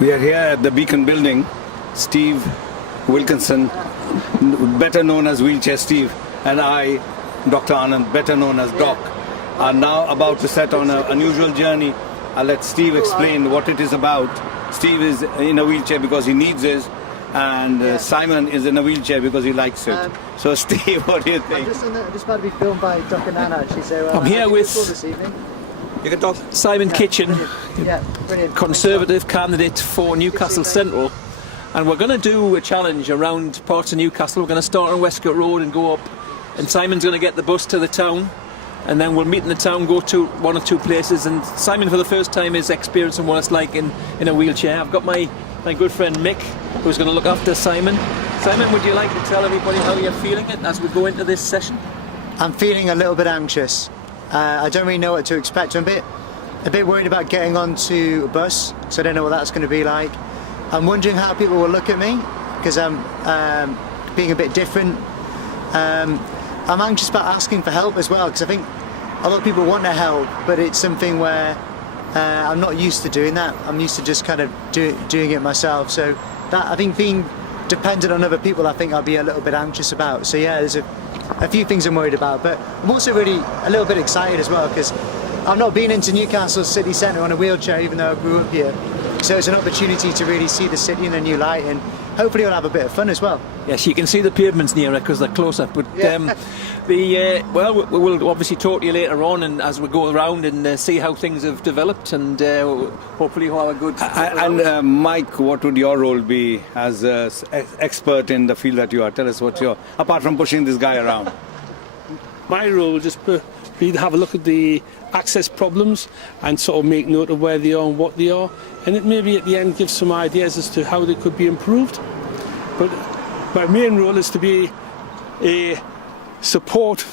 We are here at the Beacon building. Steve Wilkinson, better known as Wheelchair Steve, and I, Dr. Anand, better known as Doc, are now about to set on an unusual journey. I'll let Steve explain what it is about. Steve is in a wheelchair because he needs it, and Simon is in a wheelchair because he likes it. So Steve, what do you think? I'm just about to be filmed by Dr. Nana actually, so I'm here with this evening. You can talk. Simon Kitchen, Brilliant. Conservative candidate for Newcastle Central, and we're going to do a challenge around parts of Newcastle. We're going to start on Westcott Road and go up, and Simon's going to get the bus to the town, and then we'll meet in the town, go to one or two places, and Simon for the first time is experiencing what it's like in a wheelchair. I've got my good friend Mick, who's going to look after Simon. Simon, would you like to tell everybody how you're feeling it as we go into this session? I'm feeling a little bit anxious. I don't really know what to expect. I'm a bit worried about getting onto a bus, so I don't know what that's going to be like. I'm wondering how people will look at me, because I'm being a bit different. I'm anxious about asking for help as well, because I think a lot of people want to help, but it's something where I'm not used to doing that. I'm used to just kind of doing it myself. So that, I think, being dependent on other people, I think I'll be a little bit anxious about. So yeah, there's a few things I'm worried about, but I'm also really a little bit excited as well, because I've not been into Newcastle city centre on a wheelchair, even though I grew up here. So it's an opportunity to really see the city in a new light, and hopefully we'll have a bit of fun as well. Yes, you can see the pavements nearer because they're closer. But we'll obviously talk to you later on, and as we go around and see how things have developed, and hopefully we'll have a good. And Mike, what would your role be as an expert in the field that you are? Tell us what's your, apart from pushing this guy around. My role will just be to have a look at the access problems and sort of make note of where they are and what they are, and it maybe at the end give some ideas as to how they could be improved. But my main role is to be a support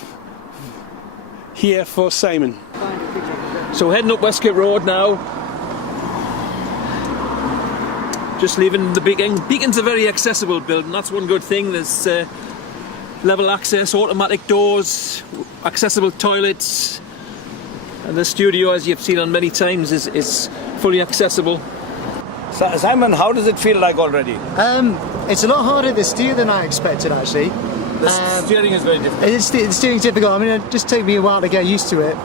here for Simon. So heading up Westcott Road now, just leaving the Beacon. Beacon's a very accessible building, that's one good thing. There's level access, automatic doors, accessible toilets, and the studio, as you've seen on many times, is fully accessible. Simon, how does it feel like already? It's a lot harder to steer than I expected, actually. The steering is very difficult. The steering's difficult. I mean, it just took me a while to get used to it.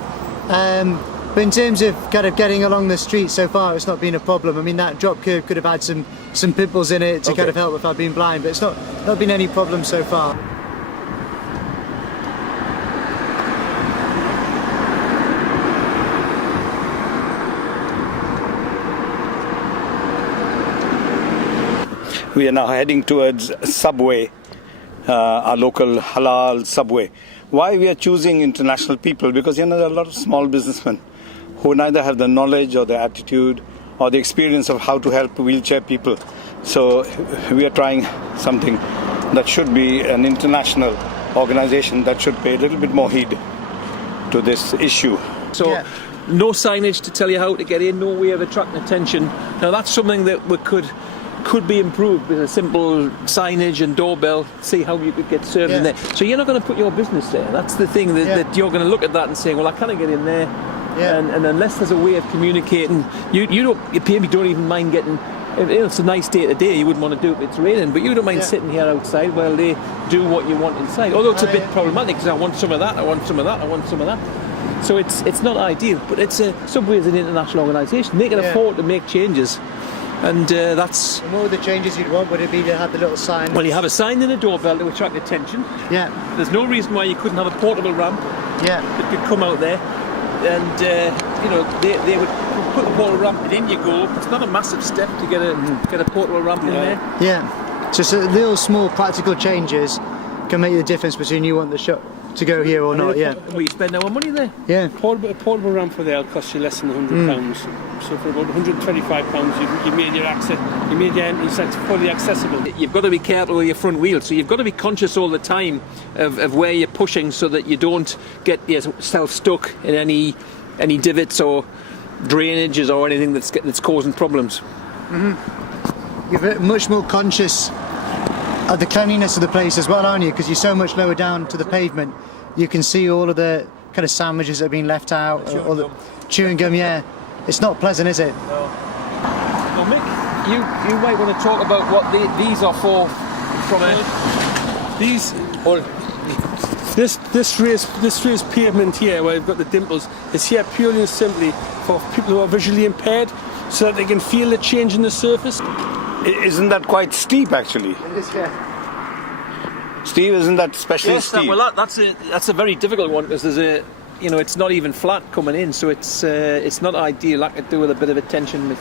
But in terms of kind of getting along the street so far, it's not been a problem. I mean, that drop curve could have had some pimples in it to kind of help if I'd been blind, but it's not been any problem so far. We are now heading towards Subway, our local halal Subway. Why we are choosing international people? Because there are a lot of small businessmen who neither have the knowledge or the attitude or the experience of how to help wheelchair people. So we are trying something that should be an international organization that should pay a little bit more heed to this issue. So no signage to tell you how to get in, no way of attracting attention. Now that's something that we could be improved with a simple signage and doorbell, see how you could get served in there. So you're not going to put your business there. That's the thing, that you're going to look at that and say, well, I can't get in there. And unless there's a way of communicating, you maybe don't even mind getting, it's a nice day today, you wouldn't want to do it if it's raining, but you don't mind sitting here outside while they do what you want inside. Although it's a bit problematic, because I want some of that, I want some of that, I want some of that. So it's not ideal, but Subway is an international organisation. They can afford to make changes. And that's... And what would the changes you'd want? Would it be to have the little sign? Well, you have a sign and a doorbell to attract attention. Yeah. There's no reason why you couldn't have a portable ramp that could come out there. And, they would put the portable ramp, and in you go. It's not a massive step to get a portable ramp in there. Yeah. So little small practical changes can make the difference between you want the shop to go here or not, We spend our money there. Yeah. A portable ramp for there will cost you less than £100. So for about £125, you made your access, you made your entry set fully accessible. You've got to be careful with your front wheel, so you've got to be conscious all the time of where you're pushing, so that you don't get yourself stuck in any divots or drainages or anything that's causing problems. You're much more conscious of the cleanliness of the place as well, aren't you? Because you're so much lower down to the pavement, you can see all of the kind of sandwiches that have been left out, all the chewing gum. It's not pleasant, is it? No. Well, Mick, you might want to talk about what these are for from a... These, Or, this raised pavement here, where you've got the dimples, is here purely and simply for people who are visually impaired, so that they can feel the change in the surface. Isn't that quite steep, actually? It is, yeah. Steve, isn't that especially yes, steep? that's a very difficult one because there's a, it's not even flat coming in, so it's not ideal. That could do with a bit of attention with.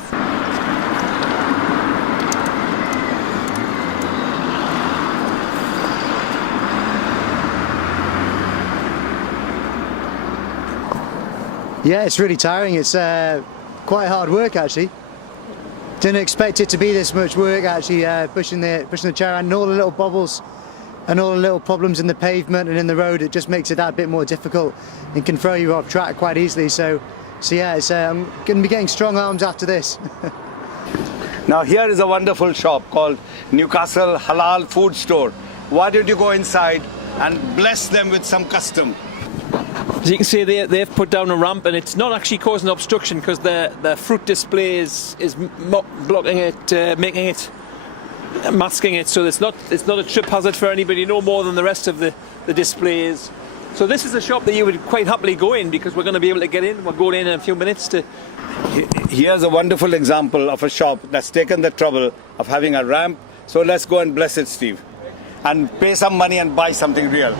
Yeah, it's really tiring. It's quite hard work, actually. Didn't expect it to be this much work, actually, pushing the chair around, and all the little bobbles and all the little problems in the pavement and in the road. It just makes it that bit more difficult and can throw you off track quite easily. So yeah, it's, I'm going to be getting strong arms after this. Now here is a wonderful shop called Newcastle Halal Food Store. Why don't you go inside and bless them with some custom? As you can see, they've put down a ramp, and it's not actually causing obstruction because the fruit display is blocking it, making it, masking it, so it's not a trip hazard for anybody, no more than the rest of the displays. So this is a shop that you would quite happily go in because we're going to be able to get in. We're going in a few minutes to. Here's a wonderful example of a shop that's taken the trouble of having a ramp. So let's go and bless it, Steve, and pay some money and buy something real.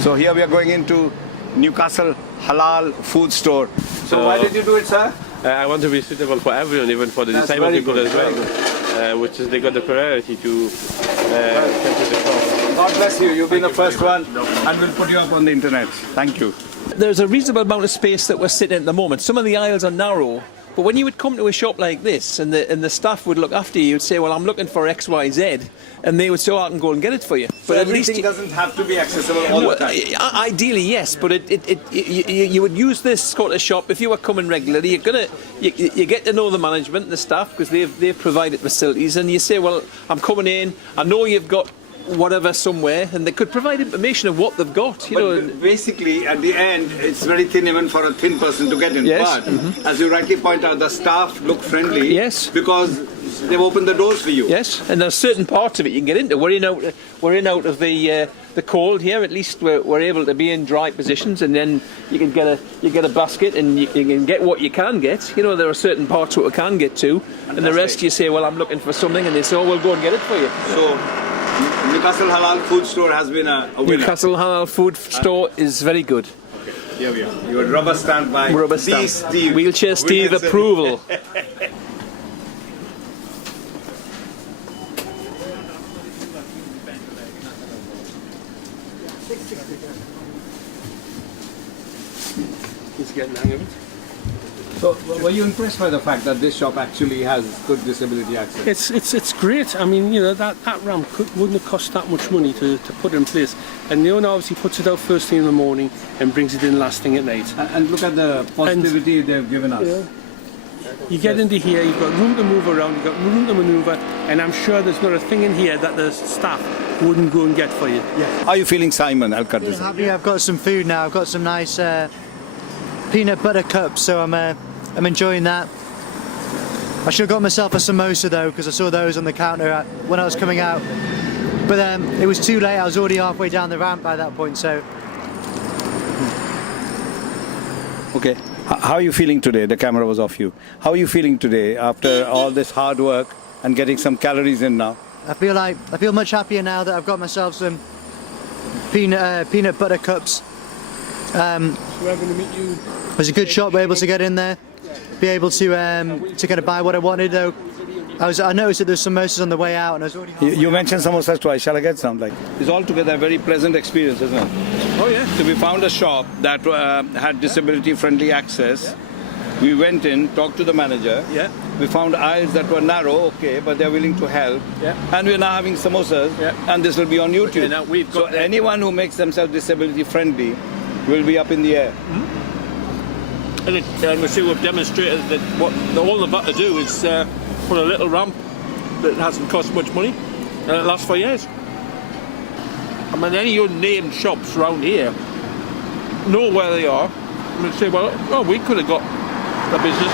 So here we are going into Newcastle Halal Food Store. So why did you do it, sir? I want to be suitable for everyone, even for the disabled people as well, which is they got the priority to come to the shop. God bless you. You've been the first one, and we'll put you up on the internet. Thank you. There's a reasonable amount of space that we're sitting in at the moment. Some of the aisles are narrow, but when you would come to a shop like this and the staff would look after you, you'd say, well, I'm looking for X, Y, Z, and they would say, oh, I can go and get it for you. But at least it doesn't have to be accessible all the time. Ideally, yes, but you would use this sort of shop if you were coming regularly. You get to know the management, the staff, because they've provided facilities, and you say, well, I'm coming in. I know you've got whatever somewhere, and they could provide information of what they've got. Basically, at the end, it's very thin even for a thin person to get in. Yes. But as you rightly point out, the staff look friendly. Yes. Because they've opened the doors for you. Yes, and there's certain parts of it you can get into. We're in out of the cold here. At least we're able to be in dry positions, and then you can get a basket, and you can get what you can get. There are certain parts what we can get to, and the rest you say, well, I'm looking for something, and they say, oh, we'll go and get it for you. So Newcastle Halal Food Store has been a winner. Newcastle Halal Food Store is very good. Okay. Here we are. Your rubber stamp by Steve. Wheelchair Steve approval. He's getting the hang of it. So, were you impressed by the fact that this shop actually has good disability access? It's great. I mean, that ramp wouldn't have cost that much money to put in place, and the owner obviously puts it out first thing in the morning and brings it in last thing at night. And look at the positivity they've given us. Yeah. You get into here, you've got room to move around, you've got room to manoeuvre, and I'm sure there's not a thing in here that the staff wouldn't go and get for you. Yeah. How are you feeling, Simon? I'll cut this. Happy I've got some food now. I've got some nice peanut butter cups, so I'm enjoying that. I should have got myself a samosa though, because I saw those on the counter when I was coming out. But it was too late. I was already halfway down the ramp by that point. So. Okay. How are you feeling today? The camera was off you. How are you feeling today after all this hard work and getting some calories in now? I feel much happier now that I've got myself some peanut butter cups. We're going to meet you. It was a good shop. We're able to get in there, be able to kind of buy what I wanted. Though I noticed that there's samosas on the way out, and I was already. You mentioned samosas twice. Shall I get some? It's altogether a very pleasant experience, isn't it? Oh yeah. So we found a shop that had disability-friendly access. We went in, talked to the manager. Yeah. We found aisles that were narrow, okay, but they're willing to help. Yeah. And we're now having samosas, and this will be on YouTube. Okay, now we've got anyone who makes themselves disability-friendly will be up in the air. Mm-hmm. And we see we've demonstrated that all they've got to do is put a little ramp that hasn't cost much money, and it lasts for years. I mean, any unnamed shops around here know where they are, and they say, well, we could have got the business.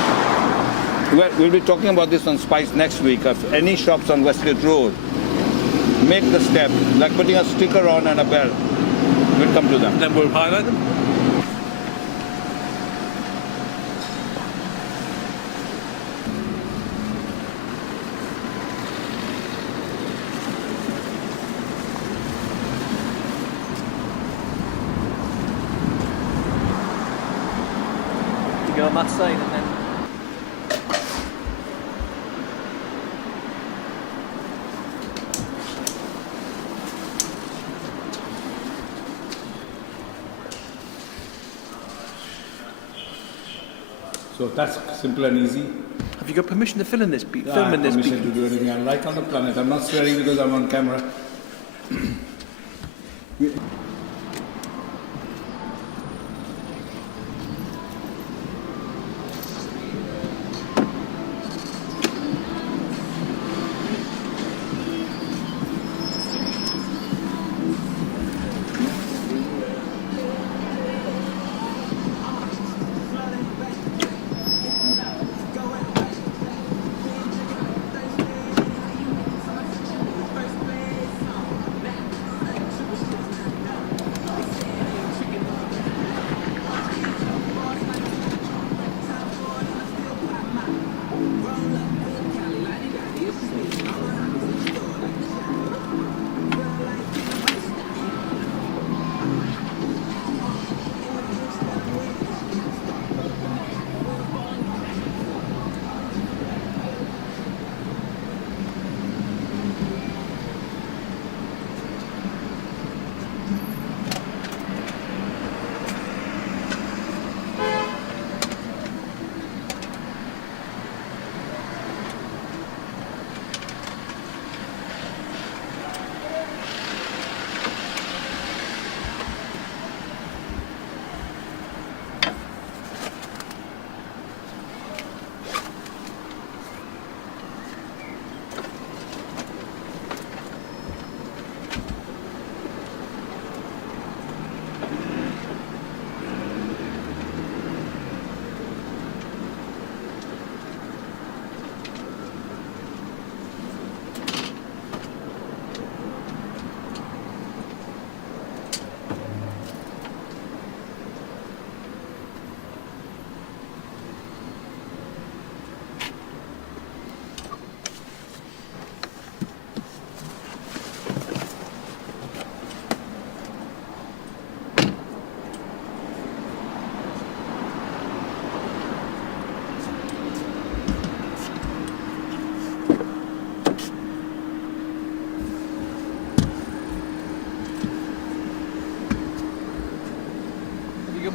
we'll be talking about this on Spice next week. If any shops on Westgate Road make the step, like putting a sticker on and a bell, we'll come to them. Then we'll highlight them. You go on that side and then. So that's simple and easy. Have you got permission to film in this? I have permission to do anything I like on the planet. I'm not swearing because I'm on camera.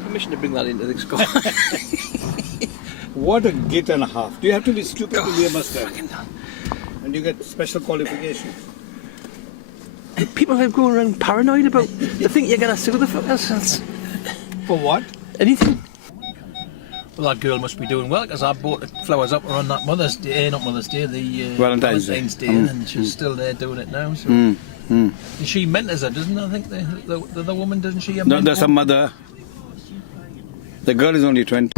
Permission to bring that into the school. What a git and a half. Do you have to be stupid to be a bus driver? And you get special qualifications. People are going around paranoid about. They think you're going to sue the fuckers. For what? Anything. Well, that girl must be doing well because I bought the flowers up on that Mother's Day, not Mother's Day, the Valentine's Day, and she's still there doing it now. So. And she mentors her, doesn't I think the woman, doesn't she? No, there's a mother. The girl is only 20.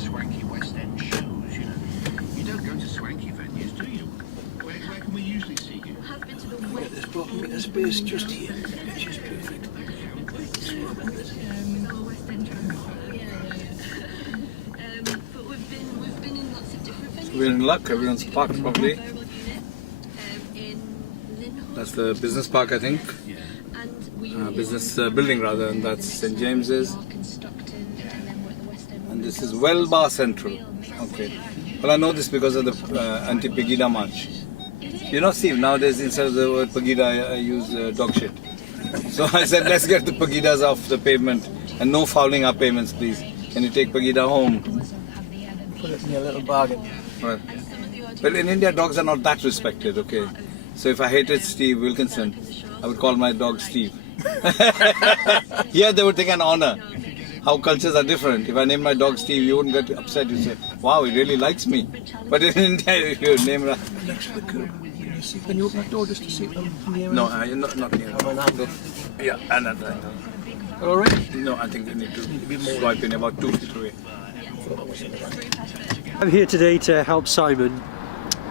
Swanky West End shows, you know. You don't go to swanky venues, do you? Where can we usually see you? There's about a metre space just here, which is perfect. But we've been in lots of different venues. We're in luck, everyone's parked properly. That's the business park, I think. Business building rather, and that's St. James's. And this is Well Bar Central. Okay. Well, I know this because of the anti-Pegida march. You know, Steve, nowadays instead of the word Pegida, I use dog shit. So I said, let's get the Pegidas off the pavement and no fouling our payments, please. Can you take Pegida home? Put it in your little bargain. Well, in India, dogs are not that respected, okay? So if I hated Steve Wilkinson, I would call my dog Steve. Here they would take an honor. How cultures are different. If I named my dog Steve, you wouldn't get upset, you say, Wow, he really likes me. But he didn't tell you your name. Next to the curb. Can you open that door just to see them near? No, not near. On an angle. Yeah, another angle. All right. No, I think you need to swipe in about 2 feet away. I'm here today to help Simon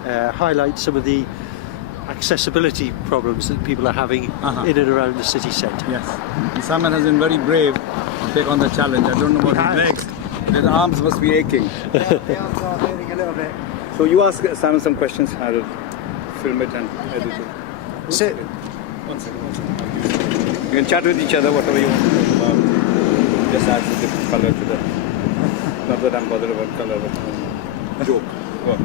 highlight some of the accessibility problems that people are having in and around the city centre. Yes. Simon has been very brave to take on the challenge. I don't know about his legs. His arms must be aching. The arms are hurting a little bit. So you ask Simon some questions. I will film it and edit it. So, One second. You can chat with each other, whatever you want to talk about. Just adds a different color to the. Not that I'm bothered about color, but joke. Well,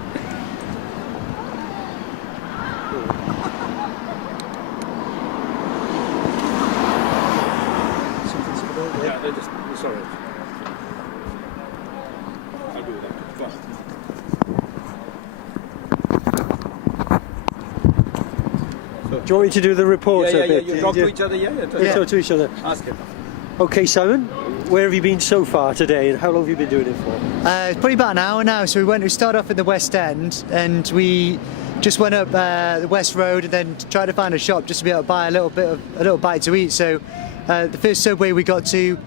yeah, they just. Sorry. I'll do that. Go on. Do you want me to do the report a bit? You talk to each other, yeah. Talk to each other. Ask him. Okay, Simon, where have you been so far today and how long have you been doing it for? it's probably about an hour now. So we started off at the West End and we just went up the West Road and then tried to find a shop just to be able to buy a little bite to eat. So the first subway we got to,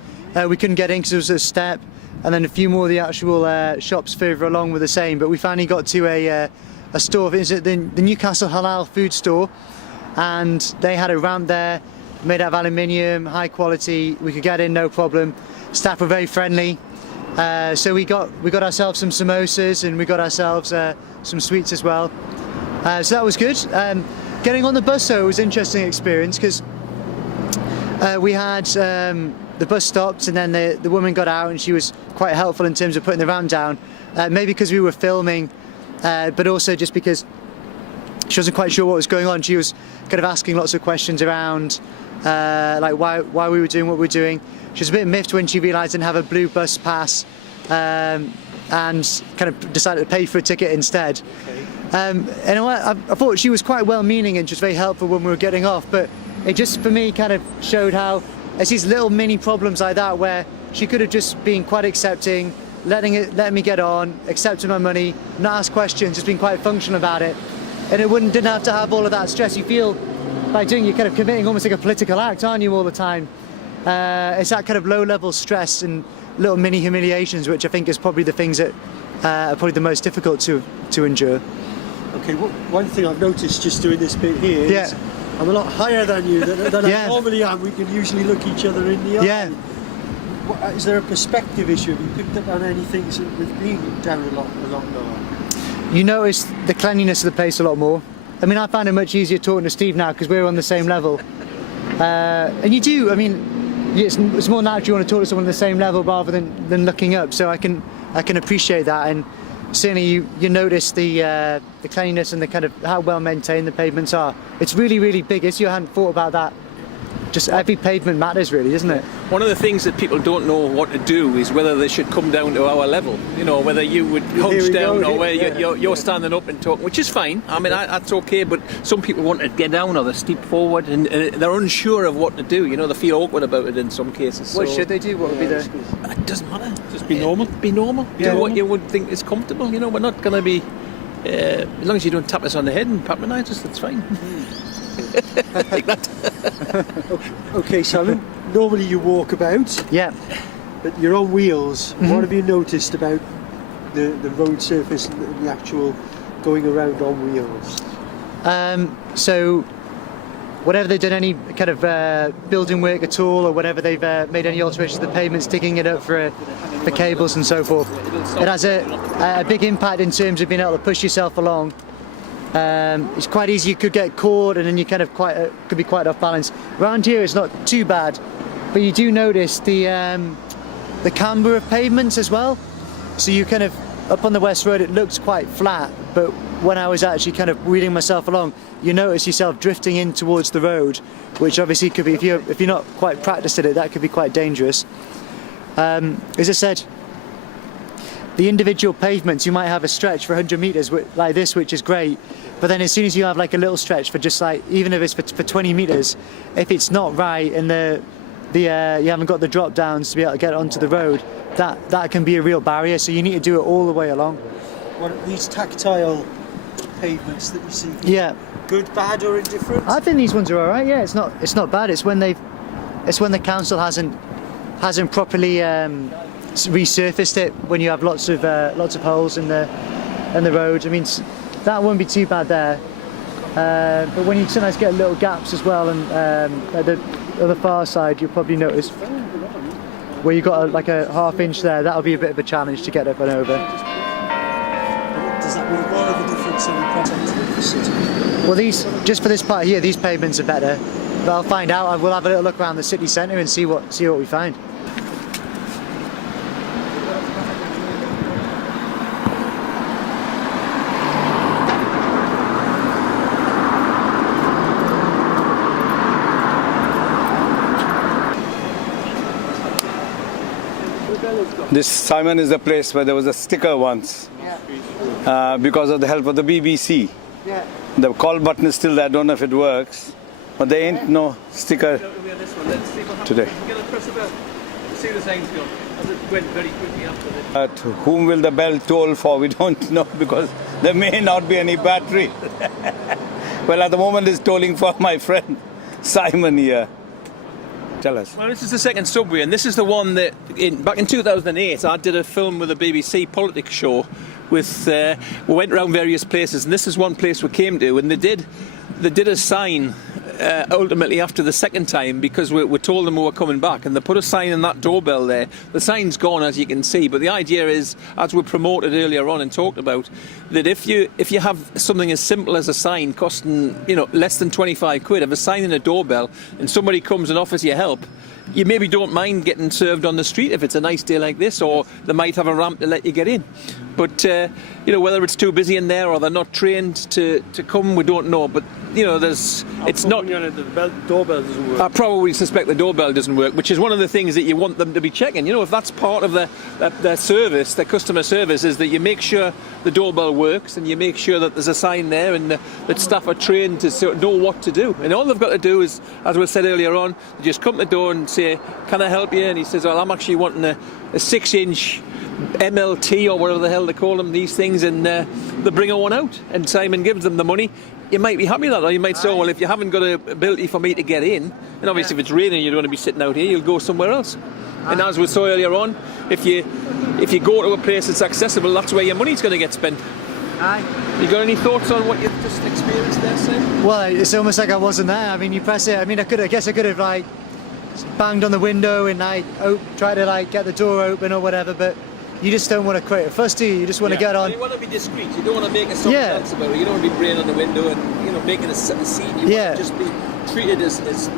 we couldn't get in because there was a step, and then a few more of the actual shops further along were the same. But we finally got to a store. It was the Newcastle Halal food store, and they had a ramp there made out of aluminium, high quality. We could get in no problem. Staff were very friendly. So we got ourselves some samosas and we got ourselves some sweets as well. So that was good. Getting on the bus though was an interesting experience because we had the bus stopped and then the woman got out and she was quite helpful in terms of putting the ramp down. Maybe because we were filming, but also just because she wasn't quite sure what was going on. She was kind of asking lots of questions around like why we were doing what we were doing. She was a bit miffed when she realised I didn't have a blue bus pass and kind of decided to pay for a ticket instead. And I thought she was quite well-meaning and she was very helpful when we were getting off, but it just for me kind of showed how it's these little mini problems like that where she could have just been quite accepting, letting me get on, accepting my money, not ask questions, just being quite functional about it. And it didn't have to have all of that stress. You feel by doing, you're kind of committing almost like a political act, aren't you, all the time? It's that kind of low-level stress and little mini humiliations, which I think is probably the things that are probably the most difficult to endure. Okay, one thing I've noticed just doing this bit here is I'm a lot higher than you than I normally am. We can usually look each other in the eye. Yeah. Is there a perspective issue? Have you picked up on anything with being down a lot lower? You notice the cleanliness of the place a lot more. I mean, I find it much easier talking to Steve now because we're on the same level. And you do, I mean, it's more natural you want to talk to someone on the same level rather than looking up. So I can appreciate that, and certainly you notice the cleanliness and the kind of how well maintained the pavements are. It's really, really big. If you hadn't thought about that, just every pavement matters really, doesn't it? One of the things that people don't know what to do is whether they should come down to our level. You know, whether you would hunch down or where you're standing up and talking, which is fine. I mean, that's okay. But some people want to get down or they steep forward and they're unsure of what to do. You know, they feel awkward about it in some cases. What so should they do? What would be the? It doesn't matter. Just be normal. Be normal. Do what you would think is comfortable. You know, we're not going to be. As long as you don't tap us on the head and patronise us, that's fine. Like that. Okay, Simon. Normally you walk about. Yeah. But you're on wheels. What have you noticed about the road surface and the actual going around on wheels? So, whatever they've done, any kind of building work at all, or whatever they've made any alterations to the pavements, digging it up for cables and so forth, it has a big impact in terms of being able to push yourself along. It's quite easy. You could get caught, and then you kind of could be quite off balance. Around here, it's not too bad, but you do notice the camber of pavements as well. So you kind of up on the West Road, it looks quite flat, but when I was actually kind of wheeling myself along, you notice yourself drifting in towards the road, which obviously could be, if you're not quite practiced at it, that could be quite dangerous. As I said, the individual pavements, you might have a stretch for 100 metres like this, which is great, but then as soon as you have like a little stretch for just like, even if it's for 20 metres, if it's not right and the you haven't got the drop downs to be able to get onto the road, that can be a real barrier. So you need to do it all the way along. These tactile pavements that you see. Yeah. Good, bad, or indifferent? I think these ones are all right. Yeah, it's not bad. It's when the council hasn't properly resurfaced it, when you have lots of holes in the road. I mean, that won't be too bad there. But when you sometimes get little gaps as well, and at the other far side, you'll probably notice where you've got like a half-inch there. That'll be a bit of a challenge to get up and over. Does that make more of a difference in the protection of the city? Well, just for this part here, these pavements are better. But I'll find out. We'll have a little look around the city centre and see what we find. This, Simon, is the place where there was a sticker once, because of the help of the BBC. Yeah. The call button is still there. I don't know if it works, but there ain't no sticker today. See the signs go. As it went very quickly after this. But whom will the bell toll for? We don't know, because there may not be any battery. Well, at the moment it's tolling for my friend Simon here. Tell us. Well, this is the second subway, and this is the one that back in 2008 I did a film with a BBC politics show. We went around various places, and this is one place we came to, and they did a sign ultimately after the second time, because we told them we were coming back, and they put a sign in that doorbell there. The sign's gone, as you can see, but the idea is, as we promoted earlier on and talked about, that if you have something as simple as a sign costing less than 25 quid, have a sign in a doorbell, and somebody comes and offers you help, you maybe don't mind getting served on the street if it's a nice day like this, or they might have a ramp to let you get in. But whether it's too busy in there or they're not trained to come, we don't know. But it's not. The doorbell doesn't work. I probably suspect the doorbell doesn't work, which is one of the things that you want them to be checking. If that's part of their service, their customer service, is that you make sure the doorbell works, and you make sure that there's a sign there, and that staff are trained to sort of know what to do. And all they've got to do is, as we said earlier on, they just come to the door and say, "Can I help you?" And he says, "Well, I'm actually wanting a 6-inch MLT," or whatever the hell they call them, these things, and they bring one out, and Simon gives them the money. You might be happy with that, or you might say, "Oh, well, if you haven't got a ability for me to get in, and obviously if it's raining and you don't want to be sitting out here, you'll go somewhere else." And as we saw earlier on, if you go to a place that's accessible, that's where your money's going to get spent. Aye. You got any thoughts on what you've just experienced there, Sam? Well, it's almost like I wasn't there. I mean, you press it. I mean, I guess I could have like banged on the window and try to get the door open or whatever, but you just don't want to create a fuss, do you? You just want to get on. You want to be discreet. You don't want to make a song dance about it. You don't want to be braying on the window and making a scene. You want to just be treated as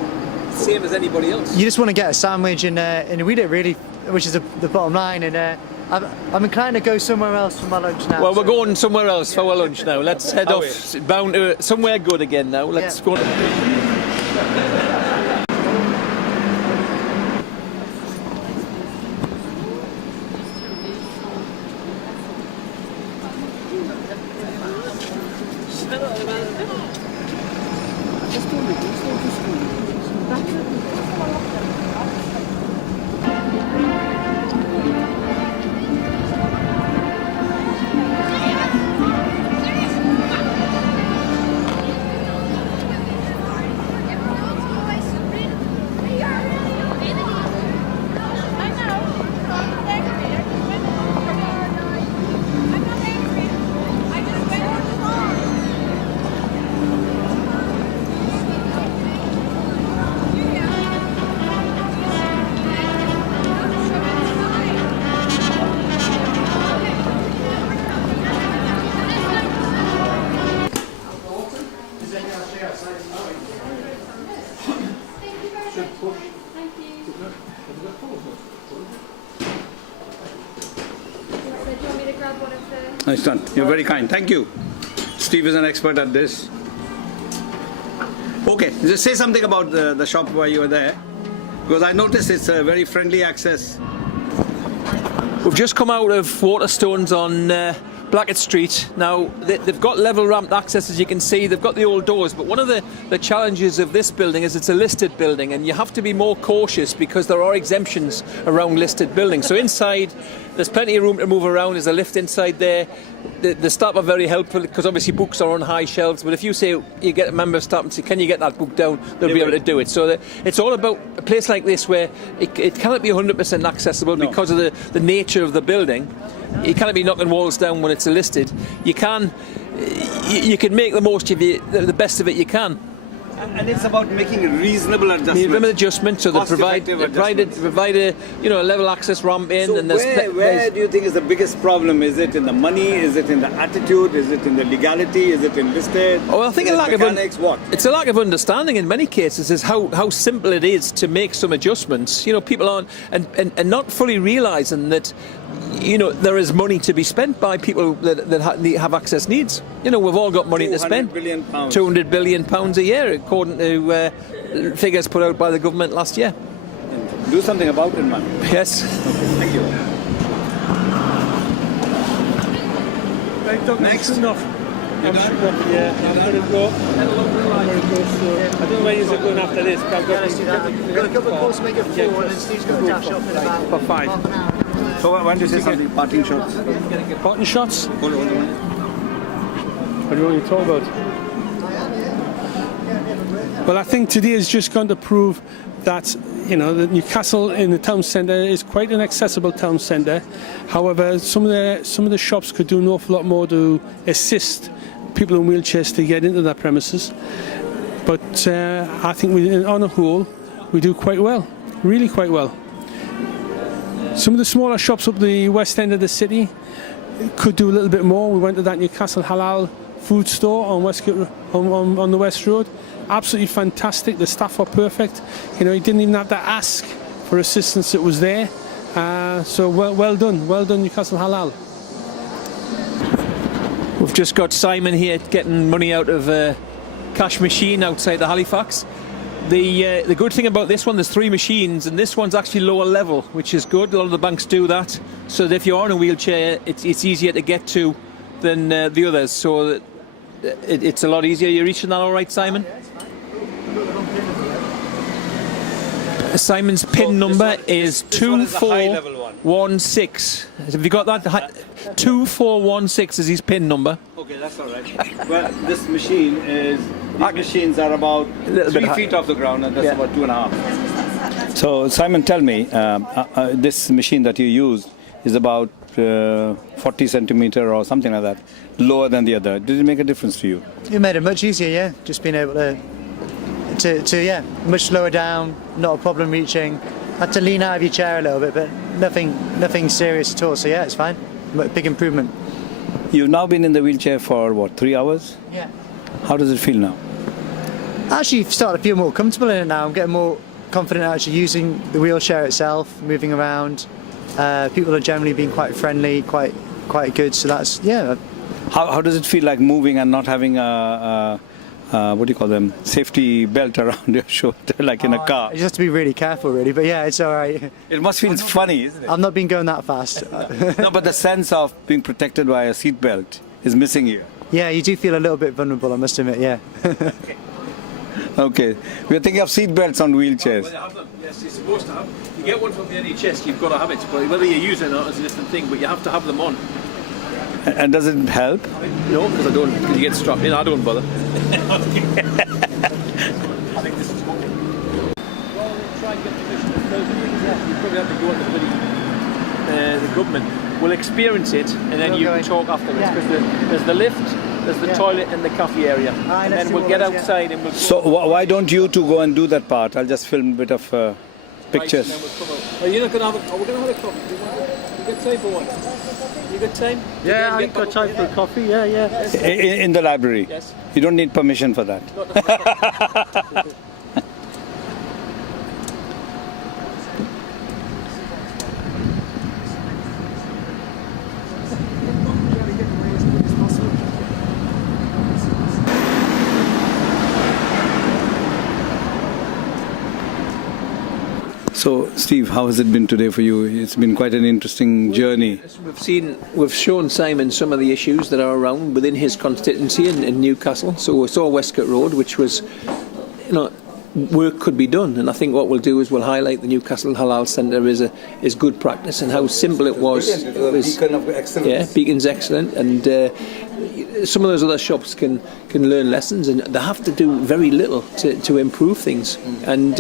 same as anybody else. You just want to get a sandwich and eat it, really, which is the bottom line. And I'm inclined to go somewhere else for my lunch now. Well, we're going somewhere else for our lunch now. Let's head off, bound to somewhere good again now. Let's go. Nice done. You're very kind. Thank you. Steve is an expert at this. Okay, just say something about the shop while you were there, because I noticed it's a very friendly access. We've just come out of Waterstones on Blackett Street. Now, they've got level ramped access, as you can see. They've got the old doors, but one of the challenges of this building is it's a listed building, and you have to be more cautious because there are exemptions around listed buildings. So inside, there's plenty of room to move around. There's a lift inside there. The staff are very helpful because obviously books are on high shelves, but if you say you get a member of staff and say, can you get that book down, they'll be able to do it. So it's all about a place like this where it cannot be 100% accessible because of the nature of the building. You can't be knocking walls down when it's listed. You can make the most of it, the best of it you can. And it's about making a reasonable adjustment. Reasonable adjustment, so they provide a level access ramp in. So and where do you think is the biggest problem? Is it in the money? Is it in the attitude? Is it in the legality? Is it in listed? Oh, I think it's a lack of understanding in many cases is how simple it is to make some adjustments. You know, people aren't and not fully realising that. You know, there is money to be spent by people that have access needs. You know, we've all got money to spend. £200 billion a year, according to figures put out by the government last year. Do something about it, man. Yes. Okay, thank you. Next. I'm going to go. I don't know where you're going after this. We've got a couple of calls to make it 4, and then Steve's got to dash off in about For 5. half an hour. So why don't you say something? Parting shots. Parting shots? Hold on. What do you want to talk about? Well, I think today is just going to prove that, you know, that Newcastle in the town centre is quite an accessible town centre. However, some of the shops could do an awful lot more to assist people in wheelchairs to get into their premises. But I think on a whole, we do quite well, really quite well. Some of the smaller shops up the west end of the city could do a little bit more. We went to that Newcastle Halal food store on Westgate, on the West Road. Absolutely fantastic. The staff are perfect. You know, you didn't even have to ask for assistance. It was there. So well done Newcastle Halal. We've just got Simon here getting money out of a cash machine outside the Halifax. The good thing about this one, there's 3 machines, and this one's actually lower level, which is good. A lot of the banks do that, so that if you're in a wheelchair, it's easier to get to than the others. So it's a lot easier. You're reaching that all right, Simon? Simon's PIN number is 2416. Have you got that? 2416 is his PIN number. Okay, that's all right. Well, this machine is. These machines are about 3 feet off the ground, and that's about 2.5. So, Simon, tell me, this machine that you used is about 40 centimeter or something like that, lower than the other. Did it make a difference to you? It made it much easier, yeah. Just being able to much slower down, not a problem reaching. Had to lean out of your chair a little bit, but nothing serious at all. So yeah, it's fine. Big improvement. You've now been in the wheelchair for what, 3 hours? Yeah. How does it feel now? I actually started to feel more comfortable in it now. I'm getting more confident actually using the wheelchair itself, moving around. People are generally being quite friendly, quite good. So that's How does it feel like moving and not having a what do you call them, safety belt around your shoulder like in a car? You just have to be really careful, really. But yeah, it's all right. It must feel funny, isn't it? I've not been going that fast. No, but the sense of being protected by a seat belt is missing here. Yeah, you do feel a little bit vulnerable, I must admit. Yeah. Okay, we're thinking of seat belts on wheelchairs. Well, they have them. Yes, you're supposed to have. You get one from the NHS, you've got to have it. But whether you use it or not is a different thing. But you have to have them on. And does it help? No, because I don't. Because you get strapped in. I don't bother. I think this is good. Well, try and get permission to build it. You probably have to go to the government. We'll experience it, and then you can talk afterwards. Because there's the lift, there's the toilet, and the caffee area. And then we'll get outside and we'll. So why don't you two go and do that part? I'll just film a bit of pictures. Well, you're not going to have a. We're going to have a coffee. You got time for one? You got time? Yeah, I've got time for a coffee. Yeah. In the library? Yes. You don't need permission for that. So, Steve, how has it been today for you? It's been quite an interesting journey. As we've shown Simon some of the issues that are around within his constituency in Newcastle. So we saw Westcott Road, which was, work could be done, and I think what we'll do is we'll highlight the Newcastle Halal Centre is good practice and how simple it was. It was beacon of excellence. Yeah, Beacon's excellent, and some of those other shops can learn lessons, and they have to do very little to improve things. And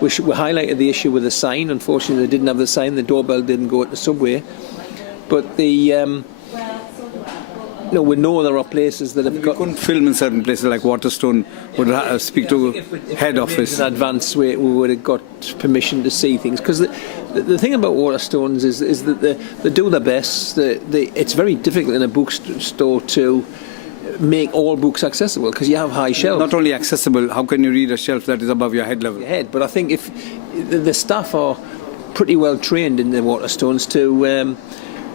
we highlighted the issue with the sign. Unfortunately, they didn't have the sign. The doorbell didn't go at the subway, but the we know there are places that have We couldn't film in certain places like Waterstone would speak to head office. In advance, we would have got permission to see things, because the thing about Waterstones is that they do their best. It's very difficult in a bookstore to make all books accessible because you have high shelves. Not only accessible, how can you read a shelf that is above your head level? But I think if the staff are pretty well trained in the Waterstones to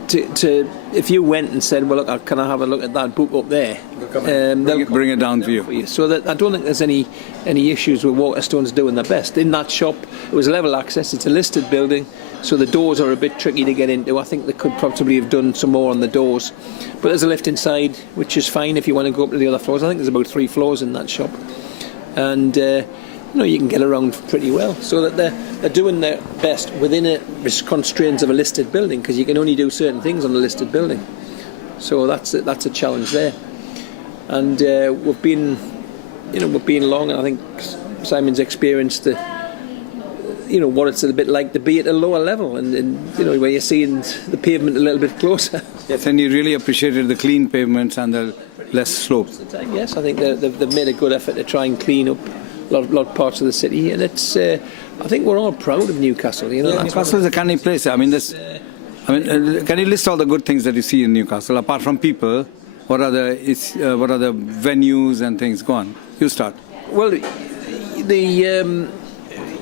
if you went and said, well, look, can I have a look at that book up there? They'll bring it down for you. So that I don't think there's any issues with Waterstones doing their best. In that shop, it was level access. It's a listed building, so the doors are a bit tricky to get into. I think they could probably have done some more on the doors. But there's a lift inside, which is fine if you want to go up to the other floors. I think there's about 3 floors in that shop. And you can get around pretty well, so that they're doing their best within the constraints of a listed building, because you can only do certain things on a listed building. So that's a challenge there. And we've been long, and I think Simon's experienced what it's a bit like to be at a lower level, and where you're seeing the pavement a little bit closer. Yes, and you really appreciated the clean pavements and the less slopes. Yes, I think they've made a good effort to try and clean up a lot of parts of the city, and it's. I think we're all proud of Newcastle. Newcastle is a canny place. Can you list all the good things that you see in Newcastle apart from people? What are the venues and things? Go on, you start. Well,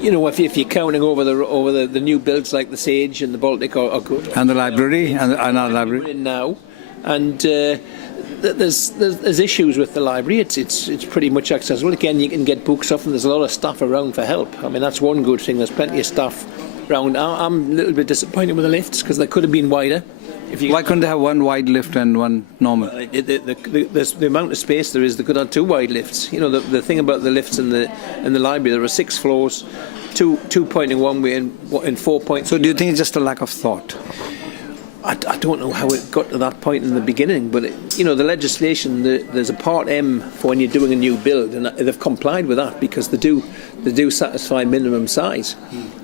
if you're counting over the new builds like the Sage and the Baltic are good, and the library and our library in now, and there's issues with the library. It's pretty much accessible. Again, you can get books off, and there's a lot of staff around for help. I mean, that's one good thing. There's plenty of staff around. I'm a little bit disappointed with the lifts because they could have been wider. Why couldn't they have one wide lift and one normal? The amount of space there is, they could have 2 wide lifts. The thing about the lifts in the library, there are 6 floors, two pointing one way and 4 points. So do you think it's just a lack of thought? I don't know how it got to that point in the beginning, but the legislation, there's a Part M for when you're doing a new build, and they've complied with that because they do satisfy minimum size.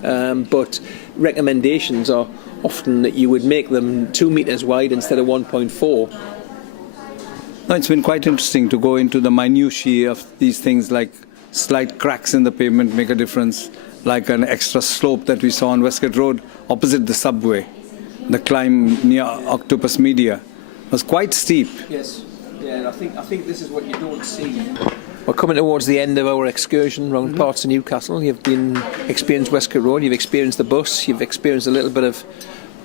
But recommendations are often that you would make them 2 metres wide instead of 1.4. No, it's been quite interesting to go into the minutiae of these things, like slight cracks in the pavement make a difference, like an extra slope that we saw on Westcott Road opposite the subway. The climb near Octopus Media was quite steep. Yes, yeah, I think this is what you don't see. We're coming towards the end of our excursion around parts of Newcastle. You've experienced Westcott Road, you've experienced the bus, you've experienced a little bit of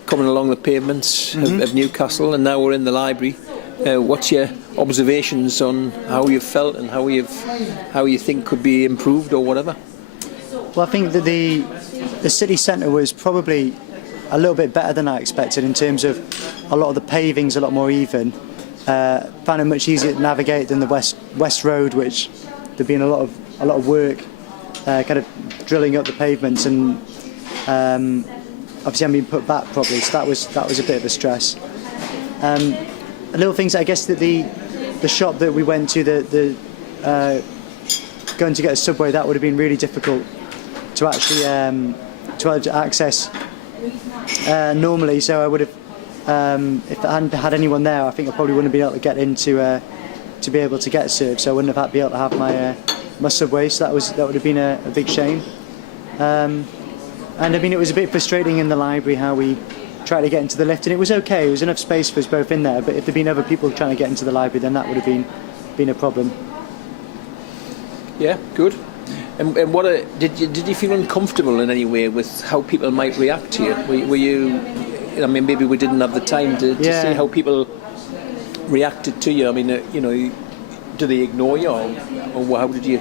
coming along the pavements of Newcastle, and now we're in the library. What's your observations on how you've felt and how you think could be improved or whatever? Well, I think that the city centre was probably a little bit better than I expected in terms of a lot of the paving's a lot more even. Found it much easier to navigate than the West Road, which there'd been a lot of work kind of drilling up the pavements, and obviously haven't been put back properly, so that was a bit of a stress. Little things, I guess, that the shop that we went to, going to get a subway, that would have been really difficult to actually to access normally. So I would have, if I hadn't had anyone there, I think I probably wouldn't have been able to get into to be able to get served. So I wouldn't have been able to have my subway. So that would have been a big shame. And I mean, it was a bit frustrating in the library how we tried to get into the lift, and it was okay. There was enough space for us both in there. But if there'd been other people trying to get into the library, then that would have been a problem. Yeah, good. And did you feel uncomfortable in any way with how people might react to you? Were you? I mean, maybe we didn't have the time to see how people reacted to you. I mean, do they ignore you, or how did you?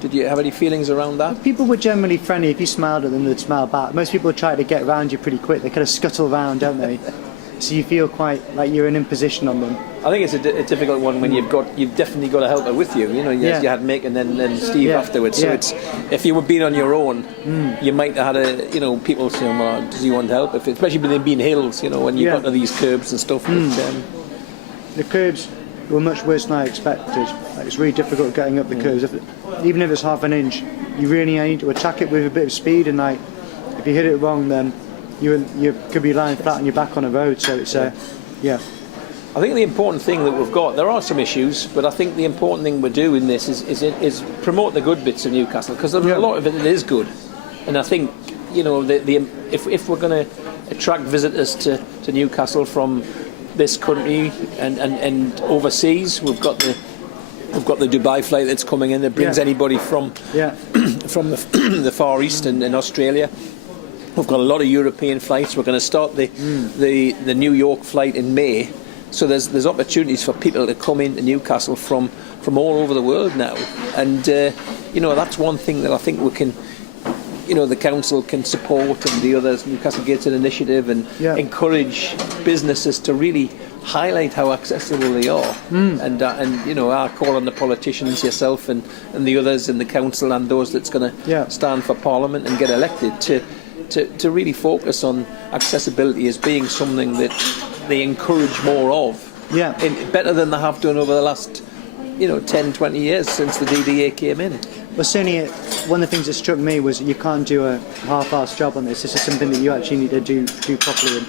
Did you have any feelings around that? People were generally friendly. If you smiled at them, they'd smile back. Most people try to get around you pretty quick. They kind of scuttle around, don't they? So you feel quite like you're in imposition on them. I think it's a difficult one when you've definitely got a helper with you. You know, yes, you had Mick and then Steve afterwards. So it's, if you were being on your own, you might have had people saying, well, does he want help? Especially when they've been hills, when you got to these curbs and stuff. The curbs were much worse than I expected. Like, it's really difficult getting up the curbs. Even if it's half an inch, you really need to attack it with a bit of speed, and like if you hit it wrong, then you could be lying flat on your back on a road. So it's I think the important thing that we've got, there are some issues, but I think the important thing we're doing this is promote the good bits of Newcastle, because there's a lot of it that is good, and I think if we're going to attract visitors to Newcastle from this country and overseas, we've got the Dubai flight that's coming in that brings anybody from from the Far East and Australia. We've got a lot of European flights. We're going to start the New York flight in May. So there's opportunities for people to come into Newcastle from all over the world now. And that's one thing that I think we can, the council can support, and the others, Newcastle Gateshead Initiative, and encourage businesses to really highlight how accessible they are. And I call on the politicians, yourself and the others in the council, and those that's going to stand for Parliament and get elected, to really focus on accessibility as being something that they encourage more of. Better than they have done over the last 10, 20 years since the DDA came in. Well, certainly one of the things that struck me was you can't do a half-assed job on this. This is something that you actually need to do properly. And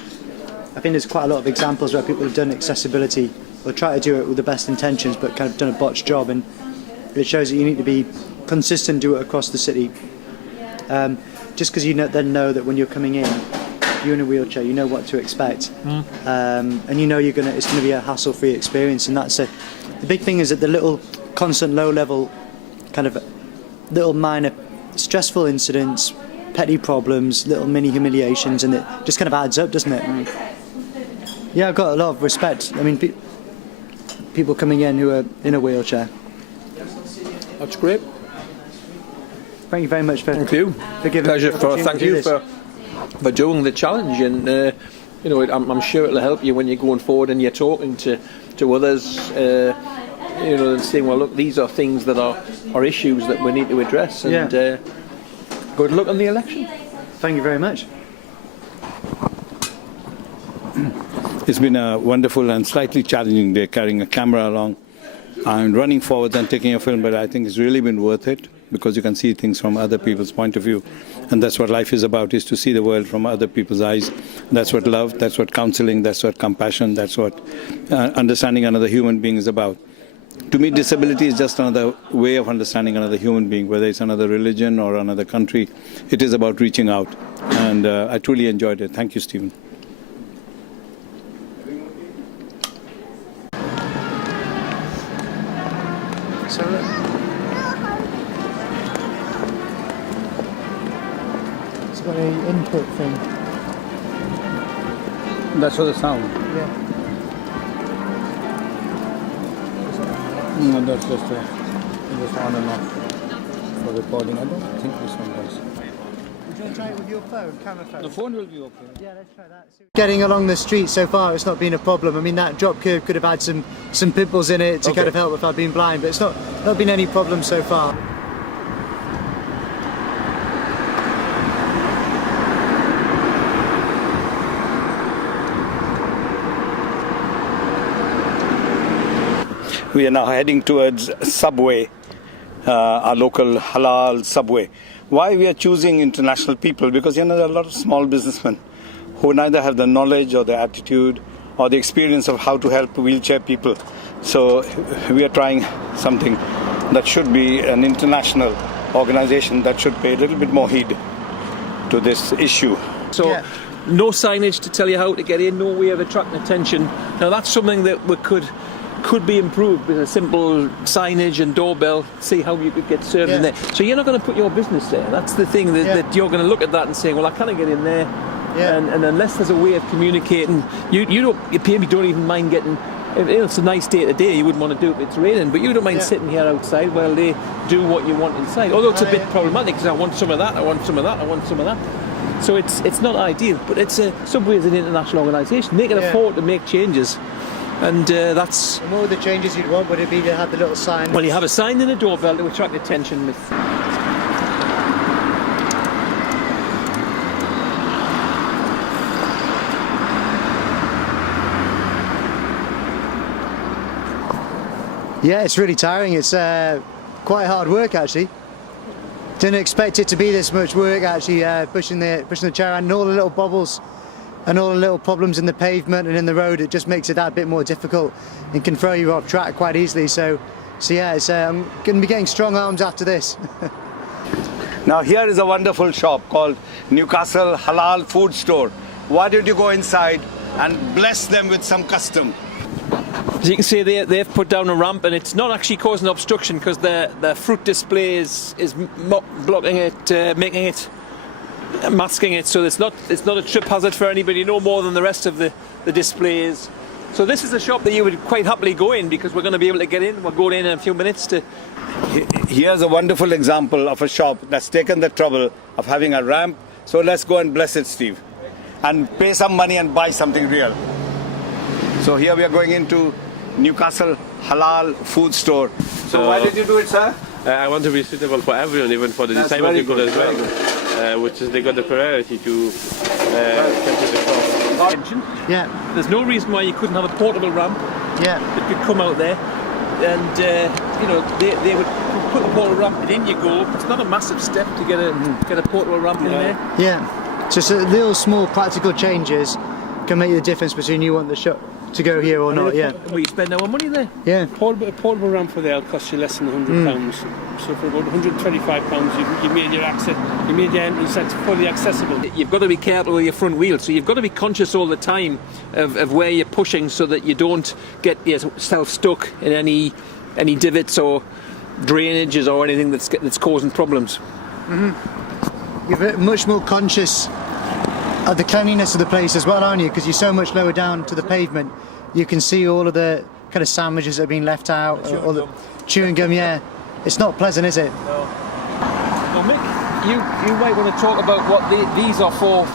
I think there's quite a lot of examples where people have done accessibility or try to do it with the best intentions, but kind of done a botched job. And it shows that you need to be consistent, do it across the city. Just because you then know that when you're coming in, you're in a wheelchair, you know what to expect, and it's going to be a hassle-free experience. And that's the big thing, is that the little constant low-level kind of little minor stressful incidents, petty problems, little mini humiliations, and it just kind of adds up, doesn't it? Yeah, I've got a lot of respect. I mean, people coming in who are in a wheelchair. That's great. Thank you very much for thank you. For giving Pleasure. Me Thank you for doing the challenge, and I'm sure it'll help you when you're going forward and you're talking to others. And saying, well, look, these are things that are issues that we need to address. And good luck on the election. Thank you very much. It's been a wonderful and slightly challenging day, carrying a camera along and running forward and taking a film, but I think it's really been worth it, because you can see things from other people's point of view, and that's what life is about, is to see the world from other people's eyes. That's what love, that's what counseling, that's what compassion, that's what understanding another human being is about. To me, disability is just another way of understanding another human being, whether it's another religion or another country. It is about reaching out, and I truly enjoyed it. Thank you, Stephen. So it's got an input thing. That's for the sound. Yeah. No, that's just on and off for recording. I don't think this one does. Would you want to try it with your phone, camera phone? The phone will be okay. Yeah, let's try that. Getting along the street so far, it's not been a problem. I mean, that drop curve could have had some pimples in it to kind of help if I'd been blind, but it's not been any problem so far. We are now heading towards Subway, our local halal Subway. Why we are choosing international people? Because there are a lot of small businessmen who neither have the knowledge or the attitude or the experience of how to help wheelchair people. So we are trying something that should be an international organization that should pay a little bit more heed to this issue. So no signage to tell you how to get in, no way of attracting attention. Now that's something that we could be improved with a simple signage and doorbell, see how you could get served in there. So you're not going to put your business there. That's the thing, that you're going to look at that and say, well, I can't get in there. And unless there's a way of communicating, you maybe don't even mind getting it's a nice day today, you wouldn't want to do it if it's raining, but you don't mind Yeah. sitting here outside while they do what you want inside. Although it's a bit problematic because I want some of that, I want some of that, I want some of that. So it's not ideal, but Subway is an international organisation. They can afford to make changes, and that's. And what were the changes you'd want? Would it be to have the little sign? Well, you have a sign and a doorbell to attract attention with. Yeah, it's really tiring. It's quite hard work actually. Didn't expect it to be this much work actually, pushing the chair around, and all the little bobbles and all the little problems in the pavement and in the road. It just makes it that bit more difficult and can throw you off track quite easily. So yeah, I'm going to be getting strong arms after this. Now here is a wonderful shop called Newcastle Halal Food Store. Why don't you go inside and bless them with some custom? As you can see, they've put down a ramp, and it's not actually causing obstruction because the fruit display is blocking it, making it, masking it, so it's not a trip hazard for anybody, no more than the rest of the displays. So this is a shop that you would quite happily go in because we're going to be able to get in. We're going in a few minutes to. Here's a wonderful example of a shop that's taken the trouble of having a ramp. So let's go and bless it, Steve, and pay some money and buy something real. So here we are going into Newcastle Halal Food Store. So why did you do it, sir? I want to be suitable for everyone, even for the That's disabled very people good, as very well, which is they got the priority to come to the shop. Attention. Yeah, There's no reason why you couldn't have a portable ramp yeah. that could come out there, and they would put the portable ramp, and in you go. It's not a massive step to get a portable ramp in there. Yeah, so little small practical changes can make the difference between you want the shop to go here or not. Yeah, We spend our money there. yeah. A portable ramp for there will cost you less than £100. So for about £125, you made your entrance fully accessible. You've got to be careful with your front wheel, so you've got to be conscious all the time of where you're pushing so that you don't get yourself stuck in any divots or drainages or anything that's causing problems. You're much more conscious of the cleanliness of the place as well, aren't you? Because you're so much lower down to the pavement, you can see all of the kind of sandwiches that have been left out, or the chewing gum. Yeah, it's not pleasant, is it? Well, Mick, you might want to talk about what these are for.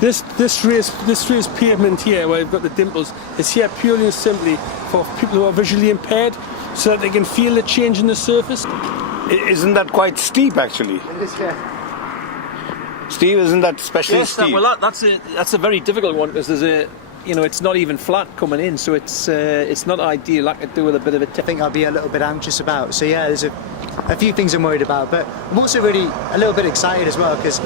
This raised pavement here, where you've got the dimples, is here purely and simply for people who are visually impaired, so that they can feel the change in the surface. Isn't that quite steep, actually? It is, yeah. Steve, isn't that especially Yes, steep? well, that's a very difficult one because there's it's not even flat coming in, so it's not ideal. I could do with a bit of a I think I'll be a little bit anxious about. So yeah, there's a few things I'm worried about, but I'm also really a little bit excited as well because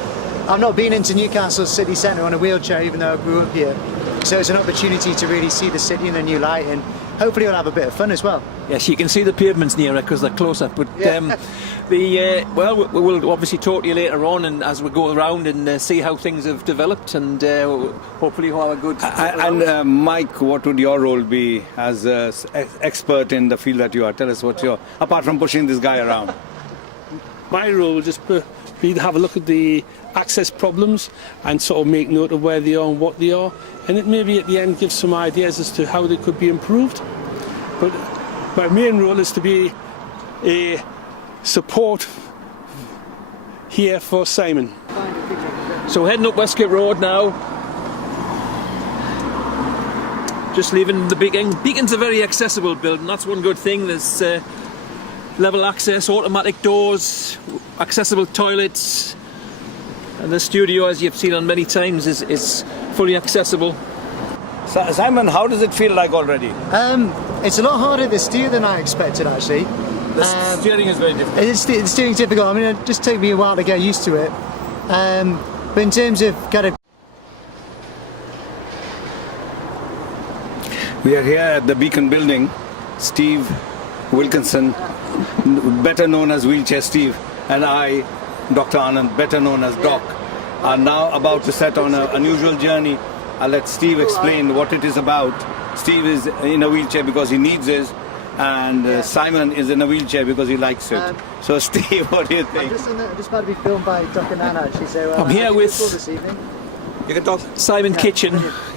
I've not been into Newcastle city centre on a wheelchair, even though I grew up here. So it's an opportunity to really see the city in a new light, and hopefully we'll have a bit of fun as well. Yes, you can see the pavements nearer because they're closer. But Yeah. we'll obviously talk to you later on, and as we go around and see how things have developed, and hopefully we'll have a good. And Mike, what would your role be as an expert in the field that you are? Tell us what's apart from pushing this guy around. My role will just be to have a look at the access problems and sort of make note of where they are and what they are, and it maybe at the end give some ideas as to how they could be improved. But my main role is to be a support here for Simon. So heading up Westgate Road now. Just leaving the Beacon. Beacon's a very accessible building. That's one good thing. There's level access, automatic doors, accessible toilets, and the studio, as you've seen on many times, is fully accessible. Simon, how does it feel like already? It's a lot harder to steer than I expected, actually. The steering is very difficult. The steering's difficult. I mean, it just took me a while to get used to it. But in terms of kind of... We are here at the Beacon building. Steve Wilkinson, better known as Wheelchair Steve, and I, Dr. Anand, better known as Doc, are now about to set on an unusual journey. I'll let Steve explain what it is about. Steve is in a wheelchair because he needs it, and Simon is in a wheelchair because he likes it. So Steve, what do you think? I'm just about to be filmed by Doc and Anna, actually, so I'm here with... this evening. You got Simon Kitchen,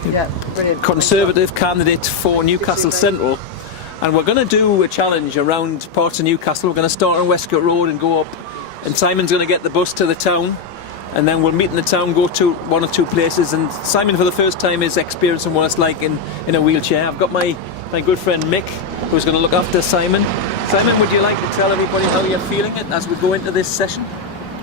Yeah, brilliant. Conservative candidate for Newcastle Central, and we're going to do a challenge around parts of Newcastle. We're going to start on Westcott Road and go up, and Simon's going to get the bus to the town, and then we'll meet in the town, go to one or two places, and Simon for the first time is experiencing what it's like in a wheelchair. I've got my good friend Mick, who's going to look after Simon. Simon, would you like to tell everybody how you're feeling it as we go into this session?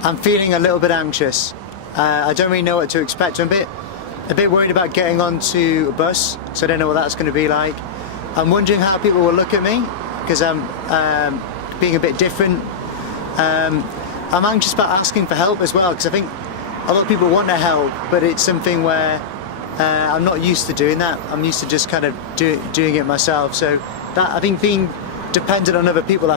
I'm feeling a little bit anxious. I don't really know what to expect. I'm a bit worried about getting onto a bus, so I don't know what that's going to be like. I'm wondering how people will look at me because I'm being a bit different. I'm anxious about asking for help as well because I think a lot of people want to help, but it's something where I'm not used to doing that. I'm used to just kind of doing it myself. So that I think being dependent on other people